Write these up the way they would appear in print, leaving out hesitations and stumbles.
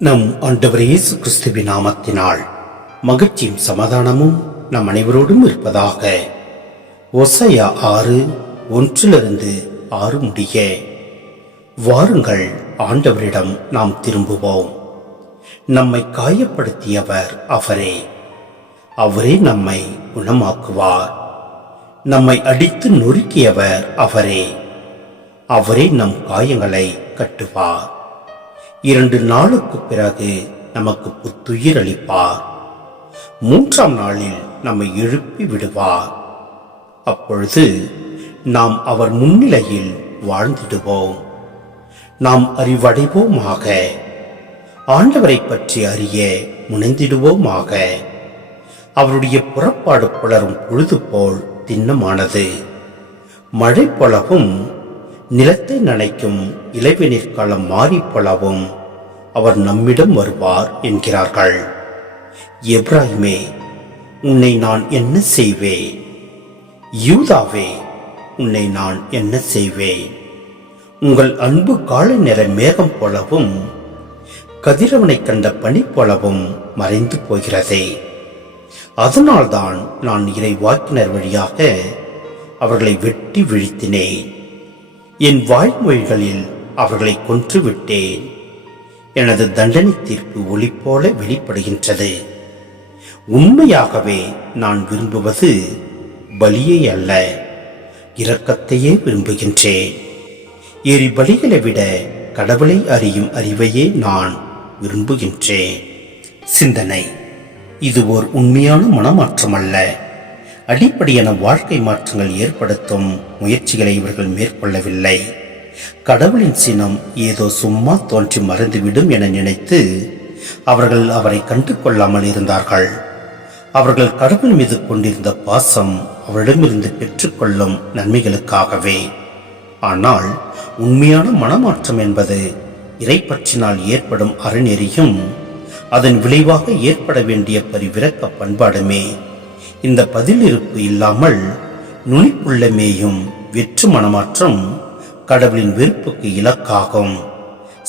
நம் ஆண்டவர் இயேசு கிறிஸ்துவின் நாமத்தினால் மகிழ்ச்சியும் சமாதானமும் நம் அனைவரோடும் இருப்பதாக. ஓசையா 6:1 முடிய. வாருங்கள், ஆண்டவரிடம் நாம் திரும்புவோம். நம்மை காயப்படுத்தியவர் அவரே. அவரே நம்மை குணமாக்குவார். நம்மை அடித்து நொறுக்கியவர் அவரே. அவரே நம் காயங்களை கட்டுவார். 2 நாளுக்கு பிறகு நமக்கு புத்துயிர் அளிப்பார். 3ஆம் நாளில் நம்மை எழுப்பி விடுவார். அப்பொழுது நாம் அவர் முன்னிலையில் வாழ்ந்திடுவோம். நாம் அறிவடைவோமாக. ஆண்டவரை பற்றி அறிய முனைந்திடுவோமாக. அவருடைய புறப்பாடு புலரும் பொழுது போல் திண்ணமானது. மழை போலவும் நிலத்தை நனைக்கும் இளைவேனிற் காலம் மாறி போலவும் அவர் நம்மிடம் வருவார் என்கிறார்கள். எப்ராஹிமே, உன்னை நான் என்ன செய்வேன்? யூதாவே, உன்னை நான் என்ன செய்வேன்? உங்கள் அன்பு காலை நிற மேகம் போலவும் கதிரவனை கண்ட பனி போலவும் மறைந்து போகிறதே. அதனால்தான் நான் இறைவாக்கினர் வழியாக அவர்களை வெட்டி வீழ்த்தினேன். என் வாய்மொழிகளில் அவர்களை கொன்று விட்டேன். எனது தண்டனை தீர்ப்பு ஒளி போல வெளிப்படுகின்றது. உண்மையாகவே நான் விரும்புவது பலியை அல்ல, இரக்கத்தையே விரும்புகின்றேன். பலிகளை விட கடவுளை அறியும் அறிவையே நான் விரும்புகின்றேன். சிந்தனை: இது ஓர் உண்மையான மனமாற்றம் அல்ல. அடிப்படையான வாழ்க்கை மாற்றங்கள் ஏற்படுத்தும் முயற்சிகளை இவர்கள் மேற்கொள்ளவில்லை. கடவுளின் சினம் ஏதோ சும்மா தோன்றி மறைந்துவிடும் என நினைத்து அவர்கள் அவரை கண்டு கொள்ளாமல் இருந்தார்கள். அவர்கள் கடவுள் மீது கொண்டிருந்த பாசம் அவரிடமிருந்து பெற்றுக்கொள்ளும் நன்மைகளுக்காகவே. ஆனால் உண்மையான மனமாற்றம் என்பது இறைப்பற்றினால் ஏற்படும் அறநெறியும் அதன் விளைவாக ஏற்பட வேண்டிய பரிவிரக்க பண்பாடுமே. இந்த பதிலிருப்பு இல்லாமல் நுனிப்புள்ளமேயும் வெற்று மனமாற்றம் கடவுளின் வெறுப்புக்கு இலக்காகும்.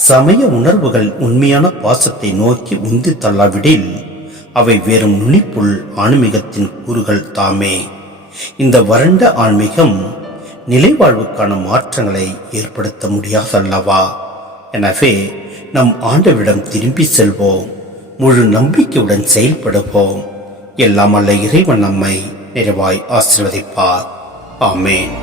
சமய உணர்வுகள் உண்மையான பாசத்தை நோக்கி உந்தி தள்ளாவிடில் அவை வெறும் நுனிப்புள் ஆன்மீகத்தின் கூறுகள் தாமே. இந்த வறண்ட ஆன்மீகம் நிலைவாழ்வுக்கான மாற்றங்களை ஏற்படுத்த முடியாதல்லவா? எனவே நம் ஆண்டவரிடம் திரும்பி செல்வோம். முழு நம்பிக்கையுடன் செயல்படுவோம். எல்லாம் அல்ல இறைவன் நம்மை நிறைவாய் ஆசீர்வதிப்பார். ஆமென்.